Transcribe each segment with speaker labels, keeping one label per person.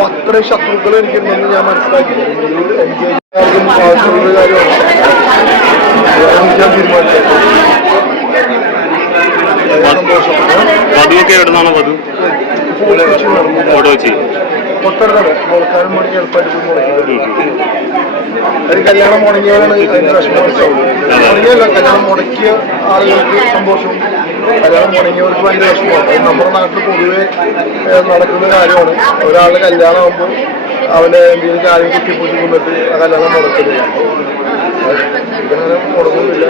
Speaker 1: അപ്പൊ അത്രയും ശത്രുക്കൾ എനിക്കുണ്ടെന്ന് ഞാൻ മനസ്സിലാക്കി എനിക്ക് ആവശ്യമുള്ള കാര്യമാണ് ഞാൻ തീരുമാനിച്ചത്.
Speaker 2: വധുവൊക്കെ വധു
Speaker 1: ഫോട്ടോ ഒരു കല്യാണം മുടങ്ങിയവരാണ് കല്യാണം മുടക്കിയ ആളുകൾക്ക് സന്തോഷവും കല്യാണം മുടങ്ങിയവർക്ക് ഭയങ്കര വിഷമമാണ് നമ്മുടെ നാട്ടിൽ പൊതുവെ നടക്കുന്ന കാര്യമാണ്. ഒരാളുടെ കല്യാണം ആകുമ്പോൾ അവനെ എന്തെങ്കിലും കാര്യം കൊണ്ടിട്ട് ആ കല്യാണം മുടക്കുന്നില്ല ഇതങ്ങനെ മുടങ്ങുന്നില്ല.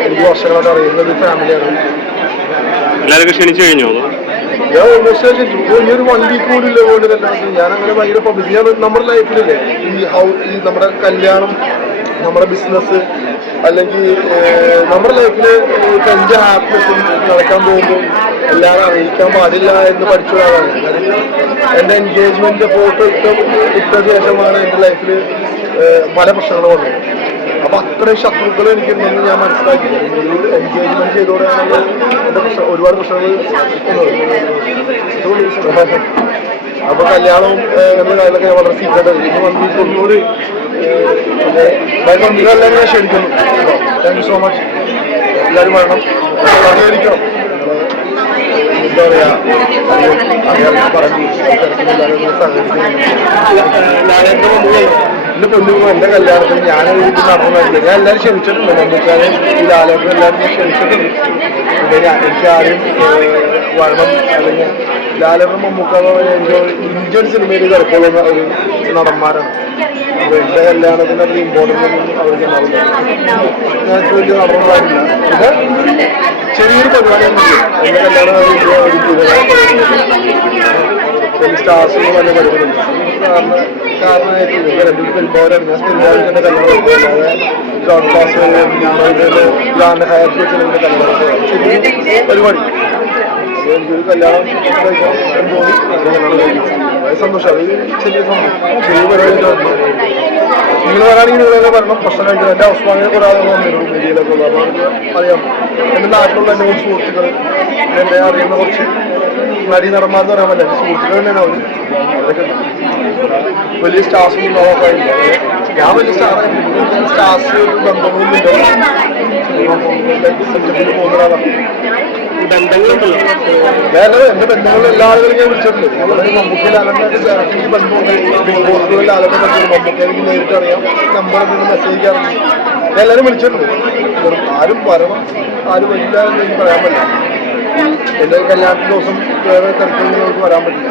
Speaker 1: എനിക്ക് വർഷങ്ങളൊക്കെ അറിയുന്ന ഒരു ഫാമിലിയാണ്
Speaker 2: ക്ഷണിച്ചു കഴിഞ്ഞോ?
Speaker 1: ഞാൻ ശരിക്കും ഇനി ഒരു ഇല്ല പോലും കല്യാണത്തിന് ഞാൻ അങ്ങനെ ഭയങ്കര പബ്ലിസിറ്റി ഞാൻ നമ്മുടെ ലൈഫിലില്ലേ ഈ ഹൗ ഈ നമ്മുടെ കല്യാണം നമ്മുടെ ബിസിനസ് അല്ലെങ്കിൽ നമ്മുടെ ലൈഫിൽ എന്റെ ഹാപ്പിനെസ്സും നടക്കാൻ പോകുമ്പോൾ എല്ലാവരും അറിയിക്കാൻ പാടില്ല എന്ന് പഠിച്ച ഒരാളാണ്. എന്റെ എൻഗേജ്മെന്റ് ഫോട്ടോ ഇട്ട ഇട്ട ശേഷമാണ് എന്റെ ലൈഫിൽ പല പ്രശ്നങ്ങളും വന്നത്. അപ്പൊ അത്രയും ശത്രുക്കൾ എനിക്കുണ്ടെന്ന് ഞാൻ മനസ്സിലാക്കി എൻഗേജ്മെന്റ് ചെയ്തോടെയാണ് എന്റെ പ്രശ്നം ഒരുപാട് പ്രശ്നങ്ങൾ. അപ്പൊ കല്യാണവും നമ്മുടെ കാര്യങ്ങളൊക്കെ വളരെ സീക്രട്ട് ഒന്നുകൂടി ഭയങ്കര നിങ്ങളെല്ലാം ഞാൻ ക്ഷണിക്കുന്നു. താങ്ക് യു സോ മച്ച് എല്ലാവരും വേണം സഹകരിക്കണം എന്താ പറയാ? പറഞ്ഞു സഹകരിക്കുന്നു എന്റെ പൊന്നു എന്റെ കല്യാണത്തിന് ഞാൻ വീട്ടിൽ നടന്നില്ല ഞാൻ എല്ലാവരും ക്ഷണിച്ചിട്ടുണ്ട് മമ്മൂക്കാരെ ഈ ലാലേട്ടൻ എല്ലാവരും ഞാൻ ക്ഷണിച്ചിട്ടുണ്ട് എനിക്ക് ആരും വരണം. അല്ലെങ്കിൽ ലാലേട്ടൻ മമ്മൂക്ക എന്ന് എനിക്ക് ഇന്ത്യൻ സിനിമയിൽ തിരക്കുള്ള ഒരു നടന്മാരാണ്. അപ്പൊ എന്റെ കല്യാണത്തിന് അത്ര ഇമ്പോർട്ടന്റ് അവർക്ക് നടന്നില്ല ഞങ്ങൾക്ക് ചെറിയൊരു പരിപാടിയാണ് എന്റെ കല്യാണം ഒരു വലിയ സ്റ്റാർസ് നല്ല പരിപാടിയുണ്ട് കാരണം കാരണമായിട്ട് ഇവർ രണ്ടു പെരുമ്പോരാണ് ഞാൻ പെരുമ്പോരിന്റെ കല്യാണം അല്ലാതെ ജോൺ ക്ലാസ് ഗ്രാൻഡ് ഹയർ വെച്ചിട്ട് കല്യാണം പരിപാടി. എനിക്കൊരു കല്യാണം കഴിക്കാൻ തോന്നി കല്യാണം കഴിച്ചു സന്തോഷം അത് ചെറിയ സംഭവം ചെറിയ നിങ്ങൾ വരാണെങ്കിൽ നിങ്ങൾ തന്നെ വരണം പ്രശ്നമായിട്ട് എന്റെ ഉസ്മാനിനെ കുറേ ആളുകൾ വന്നിരുന്നു മീഡിയയിലൊക്കെ ഉള്ളത് അറിയാം എന്റെ നാട്ടിലുള്ള എന്റെ കുറച്ച് സുഹൃത്തുക്കൾ എന്നെ അറിയുന്ന കുറച്ച് നടി നടന്മാരെന്ന് പറയാൻ പറ്റില്ല സുഹൃത്തുക്കൾ തന്നെയാണ് അവർ അവരൊക്കെ വലിയ സ്റ്റാഫ് ഒന്നും നോക്കാനില്ല ഞാൻ വലിയ സ്റ്റാർ സ്റ്റാർസ് ബന്ധങ്ങളൊന്നും സെറ്റപ്പിൽ പോകുന്ന ഒരാളാണ്
Speaker 2: ബന്ധങ്ങളുണ്ടല്ലോ
Speaker 1: ഞാൻ എന്റെ ബന്ധങ്ങളിൽ എല്ലാ ആളുകളും ഞാൻ വിളിച്ചിട്ടുണ്ട്. ഞങ്ങളുടെ മമ്മൂക്കി ലാലന്റെ ഡയറക്റ്റ് ബന്ധമുണ്ട് ബിഗ് ബോസുകളിൽ ലാലന്റെ ബന്ധമുണ്ട് മമ്മൂക്കി എനിക്ക് നേരിട്ട് അറിയാം. നമ്പർ മെസ്സേജ് അറിയാം ഞാൻ എല്ലാവരും വിളിച്ചിട്ടുണ്ട്. വെറും ആരും വരണം ആരും വരില്ല എന്ന് എനിക്ക് പറയാൻ പറ്റില്ല. എന്റെ കല്യാണത്തിന് ദിവസം വേറെ തിരക്കുകളിൽ നമുക്ക് വരാൻ പറ്റില്ല.